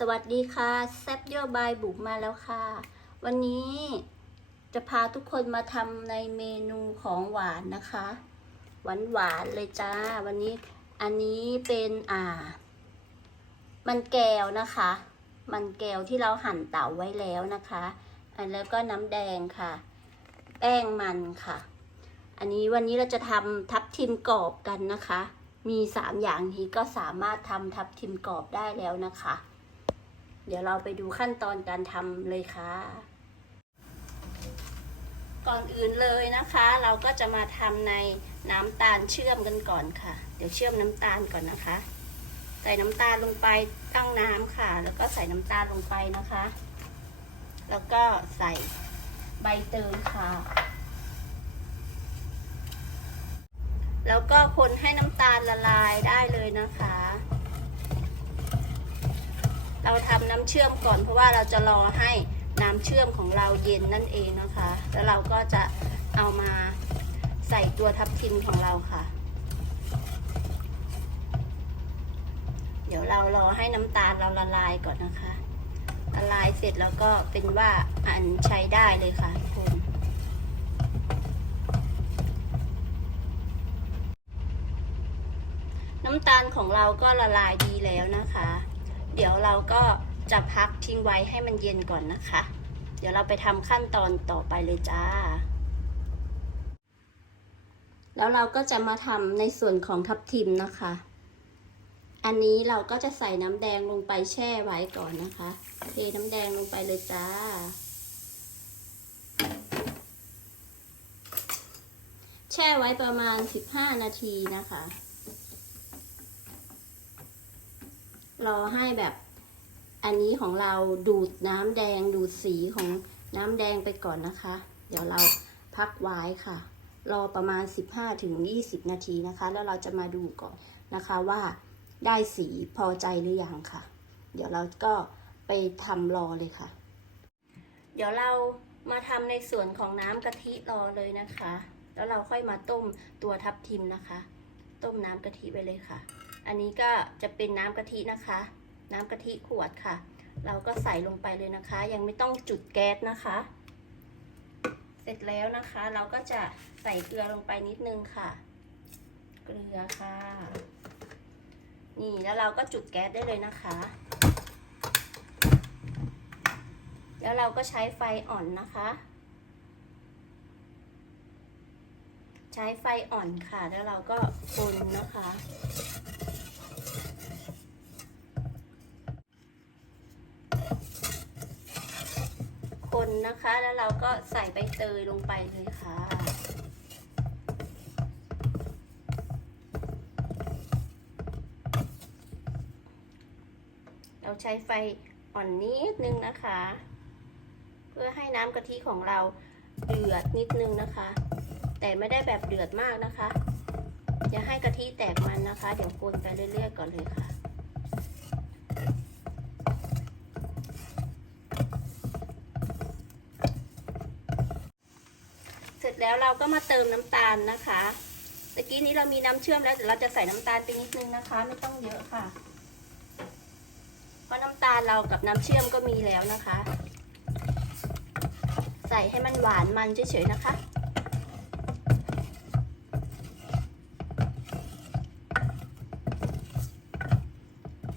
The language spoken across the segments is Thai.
สวัสดีค่ะแซบโยบายบุกมาแล้วค่ะ วันนี้จะพาทุกคนมาทำในเมนูของหวานนะคะ หวานหวานเลยจ้า วันนี้อันนี้เป็นอ่า มันแก้วนะคะ มันแก้วที่เราหั่นเต๋าไว้แล้วนะคะอันแล้วก็น้ำแดงค่ะ แป้งมันค่ะ อันนี้วันนี้เราจะทำทับทิมกรอบกันนะคะ มีสามอย่างนี้ก็สามารถทำทับทิมกรอบได้แล้วนะคะ เดี๋ยวเราไปดูขั้นตอนการทำเลยค่ะ ก่อนอื่นเลยนะคะ เราก็จะมาทำในน้ำตาลเชื่อมกันก่อนค่ะ เดี๋ยวเชื่อมน้ำตาลก่อนนะคะ ใส่น้ำตาลลงไปตั้งน้ำค่ะ แล้วก็ใส่น้ำตาลลงไปนะคะ แล้วก็ใส่ใบเตยค่ะ แล้วก็คนให้น้ำตาลละลายได้เลยนะคะ เราทำน้ำเชื่อมก่อน เพราะว่าเราจะรอให้น้ำเชื่อมของเราเย็นนั่นเองนะคะ แล้วเราก็จะเอามาใส่ตัวทับทิมของเราค่ะ เดี๋ยวเรารอให้น้ำตาลเราละลายก่อนนะคะละลายเสร็จแล้วก็เป็นว่าอันใช้ได้เลยค่ะทุกคนน้ำตาลของเราก็ละลายดีแล้วนะคะ เดี๋ยวเราก็จะพักทิ้งไว้ให้มันเย็นก่อนนะคะ เดี๋ยวเราไปทำขั้นตอนต่อไปเลยจ้า แล้วเราก็จะมาทำในส่วนของทับทิมนะคะ อันนี้เราก็จะใส่น้ำแดงลงไปแช่ไว้ก่อนนะคะ เทน้ำแดงลงไปเลยจ้า แช่ไว้ประมาณ 15 นาทีนะคะ รอให้แบบอันนี้ของเราดูดน้ำแดงดูดสีของน้ำแดงไปก่อนนะคะ เดี๋ยวเราพักไว้ค่ะ รอประมาณ 15-20 นาทีนะคะ แล้วเราจะมาดูก่อนนะคะว่าได้สีพอใจหรือยังค่ะ เดี๋ยวเราก็ไปทำรอเลยค่ะ เดี๋ยวเรามาทำในส่วนของน้ำกะทิรอเลยนะคะ แล้วเราค่อยมาต้มตัวทับทิมนะคะ ต้มน้ำกะทิไปเลยค่ะ อันนี้ก็จะเป็นน้ำกะทินะคะ น้ำกะทิขวดค่ะ เราก็ใส่ลงไปเลยนะคะ ยังไม่ต้องจุดแก๊สนะคะ เสร็จแล้วนะคะ เราก็จะใส่เกลือลงไปนิดนึงค่ะ เกลือค่ะ นี่แล้วเราก็จุดแก๊สได้เลยนะคะ แล้วเราก็ใช้ไฟอ่อนนะคะ ใช้ไฟอ่อนค่ะ แล้วเราก็คนนะคะ คน นะคะ แล้วเราก็ใส่ใบเตยลงไปเลยค่ะเราใช้ไฟอ่อนนิดนึงนะคะ เพื่อให้น้ำกะทิของเราเดือดนิดนึงนะคะ แต่ไม่ได้แบบเดือดมากนะคะอย่าให้กะทิแตกมันนะคะ เดี๋ยวคนไปเรื่อยๆก่อนเลยค่ะ เสร็ จแล้วเราก็มาเติมน้ำตาลนะคะตะกี้นี้เรามีน้ำเชื่อมแล้วเดี๋ยวเราจะใส่น้ำตาลไปนิดนึงนะคะ ไม่ต้องเยอะค่ะ เพราะน้ำตาลเรากับน้ำเชื่อมก็มีแล้วนะคะ ใส่ให้มันหวานมันเฉยๆนะคะ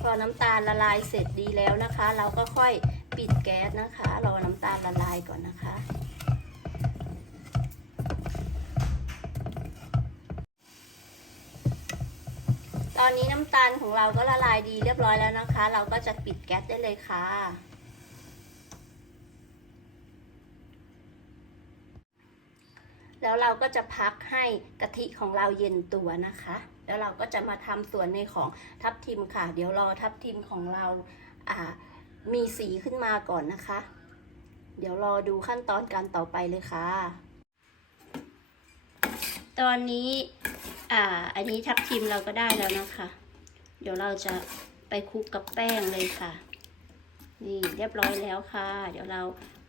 พอน้ำตาลละลายเสร็จดีแล้วนะคะ เราก็ค่อยปิดแก๊สนะคะ รอน้ำตาลละลายก่อนนะคะ อนนี้น้ำตาลของเราก็ละลายดีเรียบร้อยแล้วนะคะ เราก็จะปิดแก๊สได้เลยค่ะ แล้วเราก็จะพักให้กะทิของเราเย็นตัวนะคะ แล้วเราก็จะมาทำส่วนในของทับทิมค่ะ เดี๋ยวรอทับทิมของเราอ่ามีสีขึ้นมาก่อนนะคะ เดี๋ยวรอดูขั้นตอนการต่อไปเลยค่ะ ตอนนี้ อ่า อันนี้ทับทิมเราก็ได้แล้วนะคะ เดี๋ยวเราจะไปคลุกกับแป้งเลยค่ะ นี่เรียบร้อยแล้วค่ะ เดี๋ยวเรา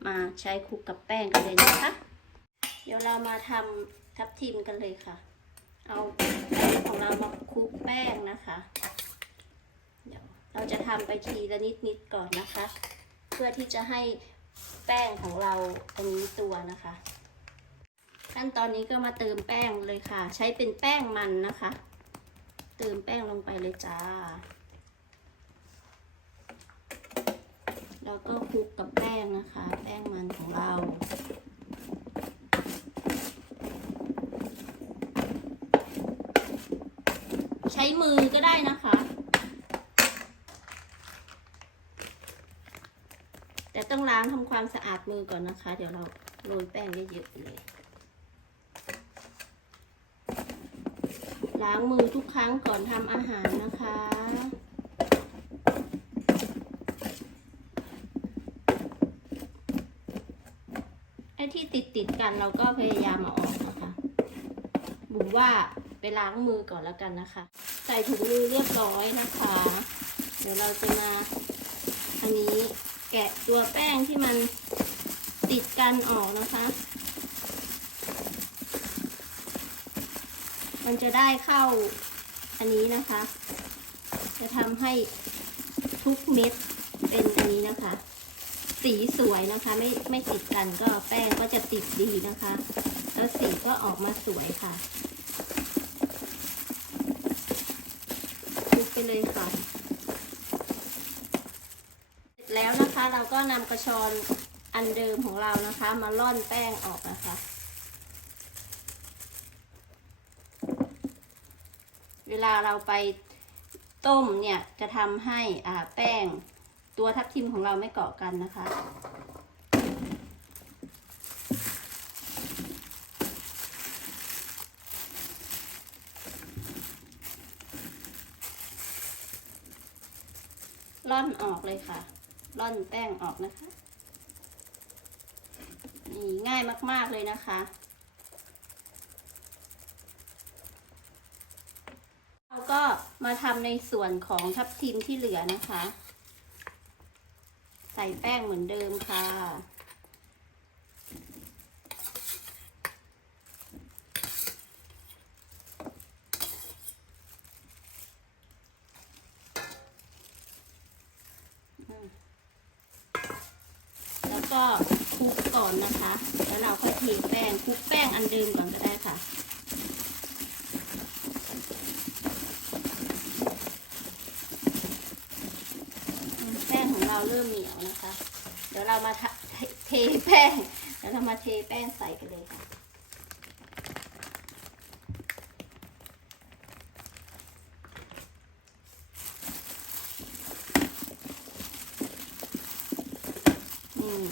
มาใช้คลุกกับแป้งกันเลยนะคะ เดี๋ยวเรามาทำทับทิมกันเลยค่ะ เอาแป้งของเรามาคลุกแป้งนะคะ เดี๋ยวเราจะทำไปทีละนิดนิดๆก่อนนะคะ เพื่อที่จะให้แป้งของเราอันนี้ตัวนะคะ ขั้นตอนนี้ก็มาเติมแป้งเลยค่ะ ใช้เป็นแป้งมันนะคะ เติมแป้งลงไปเลยจ้า แล้วก็คลุกกับแป้งนะคะ แป้งมันของเราใช้มือก็ได้นะคะ แต่ต้องล้างทำความสะอาดมือก่อนนะคะ เดี๋ยวเราโรยแป้งเยอะๆเลย ล้างมือทุกครั้งก่อนทำอาหารนะคะไอ้ที่ติดติดกันเราก็พยายามเอาออกนะคะบุ๋มว่าไปล้างมือก่อนแล้วกันนะคะ ใส่ถุงมือเรียบร้อยนะคะ เดี๋ยวเราจะมาอันนี้แกะตัวแป้งที่มันติดกันออกนะคะ มันจะได้เข้าอันนี้นะคะ จะทำให้ทุกเม็ดเป็นอันนี้นะคะ สีสวยนะคะ ไม่ไม่ติดกันก็แป้งก็จะติดดีนะคะ แล้วสีก็ออกมาสวยค่ะคลุกไปเลยค่ะเสร็จแล้วนะคะเราก็นำกระชอนอันเดิมของเรานะคะ มาล่อนแป้งออกนะคะ เวลาเราไปต้มเนี่ยจะทำให้อ่าแป้งตัวทับทิมของเราไม่เกาะกันนะคะ ร่อนออกเลยค่ะ ร่อนแป้งออกนะคะ นี่ง่ายมาก ๆ เลยนะคะ เราก็มา ทำในส่วนของทับทิมที่เหลือนะคะ ใส่แป้งเหมือนเดิมค่ะ แล้วก็คลุกก่อนนะคะ แล้วเราค่อยเทแป้งคลุกแป้งอันเดิมก่อนก็ได้ค่ะ แป้งของเราเริ่มเหนียวนะคะ เดี๋ยวเรามาเทแป้ง เดี๋ยวเรามาเทแป้งใส่กันเลยค่ะอืม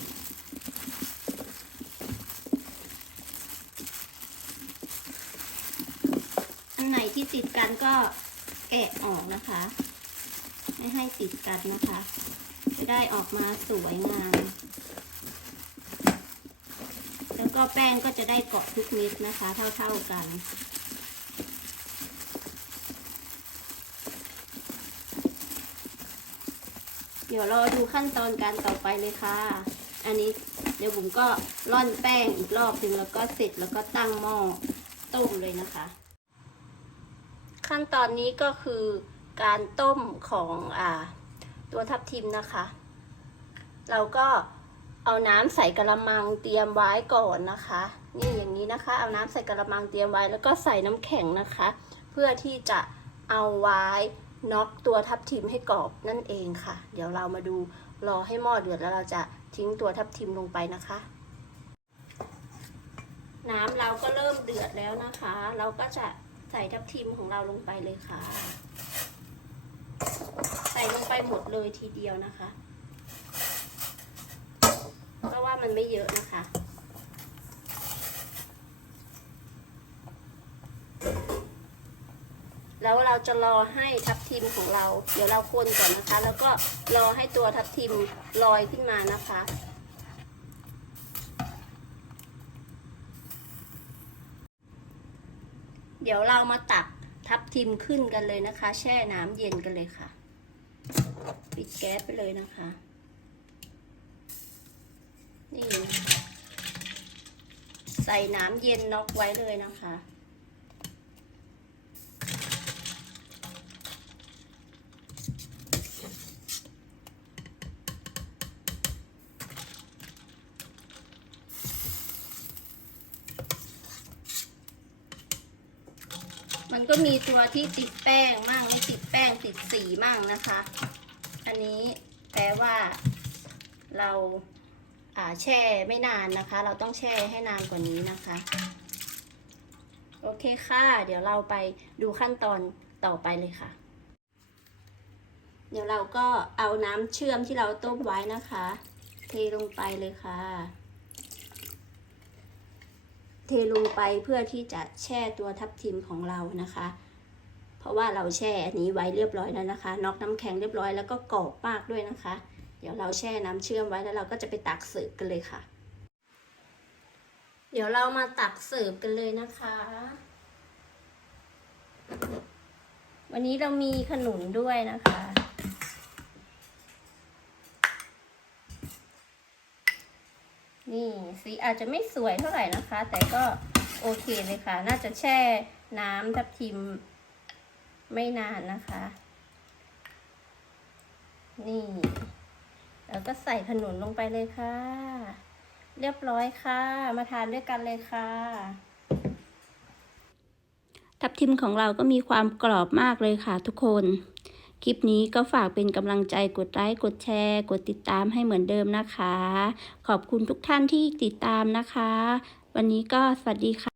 อันไหนที่ติดกันก็แกะออกนะคะ ไม่ให้ติดกันนะคะ ได้ออกมาสวยงาม แล้วก็แป้งก็จะได้เกาะทุกเม็ดนะคะ เท่าๆกันเดี๋ยวรอดูขั้นตอนการต่อไปเลยค่ะ อันนี้เดี๋ยวบุ๋มก็ร่อนแป้งอีกรอบหนึ่งแล้วก็เสร็จแล้วก็ตั้งหม้อต้มเลยนะคะ ขั้นตอนนี้ก็คือการต้มของอ่า ตัวทับทิมนะคะ เราก็เอาน้ำใส่กระมังเตรียมไว้ก่อนนะคะ นี่อย่างนี้นะคะ เอาน้ำใส่กระมังเตรียมไว้แล้วก็ใส่น้ำแข็งนะคะ เพื่อที่จะเอาไว้น็อกตัวทับทิมให้กรอบนั่นเองค่ะ เดี๋ยวเรามาดูรอให้หม้อเดือดแล้วเราจะทิ้งตัวทับทิมลงไปนะคะ น้ำเราก็เริ่มเดือดแล้วนะคะ เราก็จะใส่ทับทิมของเราลงไปเลยค่ะ ส่ลงไปหมดเลยทีเดียวนะคะ เพราะว่ามันไม่เยอะนะคะ แล้วเราจะรอให้ทับทิมของเรา เดี๋ยวเราคนก่อนนะคะ แล้วก็รอให้ตัวทับทิมลอยขึ้นมานะคะเดี๋ยวเรามาตักทับทิมขึ้นกันเลยนะคะ แช่น้ำเย็นกันเลยค่ะ ปิดแก๊สไปเลยนะคะ นี่ ใส่น้ำเย็นน็อกไว้เลยนะคะมันก็มีตัวที่ติดแป้งมั่งไม่ติดแป้งติดสีมั่งนะคะ อันนี้แปลว่าเราแช่ไม่นานนะคะ เราต้องแช่ให้นานกว่านี้นะคะ โอเคค่ะ เดี๋ยวเราไปดูขั้นตอนต่อไปเลยค่ะ เดี๋ยวเราก็เอาน้ำเชื่อมที่เราต้มไว้นะคะ เทลงไปเลยค่ะ เทลงไปเพื่อที่จะแช่ตัวทับทิมของเรานะคะ เพราะว่าเราแช่อันนี้ไว้เรียบร้อยแล้วนะคะน็อกน้ำแข็งเรียบร้อยแล้วก็กรอบมากด้วยนะคะ เดี๋ยวเราแช่น้ำเชื่อมไว้แล้วเราก็จะไปตักเสิร์ฟกันเลยค่ะ เดี๋ยวเรามาตักเสิร์ฟกันเลยนะคะ วันนี้เรามีขนุนด้วยนะคะนี่สีอาจจะไม่สวยเท่าไหร่นะคะ แต่ก็โอเคเลยค่ะ น่าจะแช่น้ำทับทิม ไม่นานนะคะ นี่แล้วก็ใส่ขนุนลงไปเลยค่ะ เรียบร้อยค่ะ มาทานด้วยกันเลยค่ะ ทับทิมของเราก็มีความกรอบมากเลยค่ะทุกคน คลิปนี้ก็ฝากเป็นกำลังใจกดไลค์กดแชร์ กดติดตามให้เหมือนเดิมนะคะ ขอบคุณทุกท่านที่ติดตามนะคะ วันนี้ก็สวัสดีค่ะ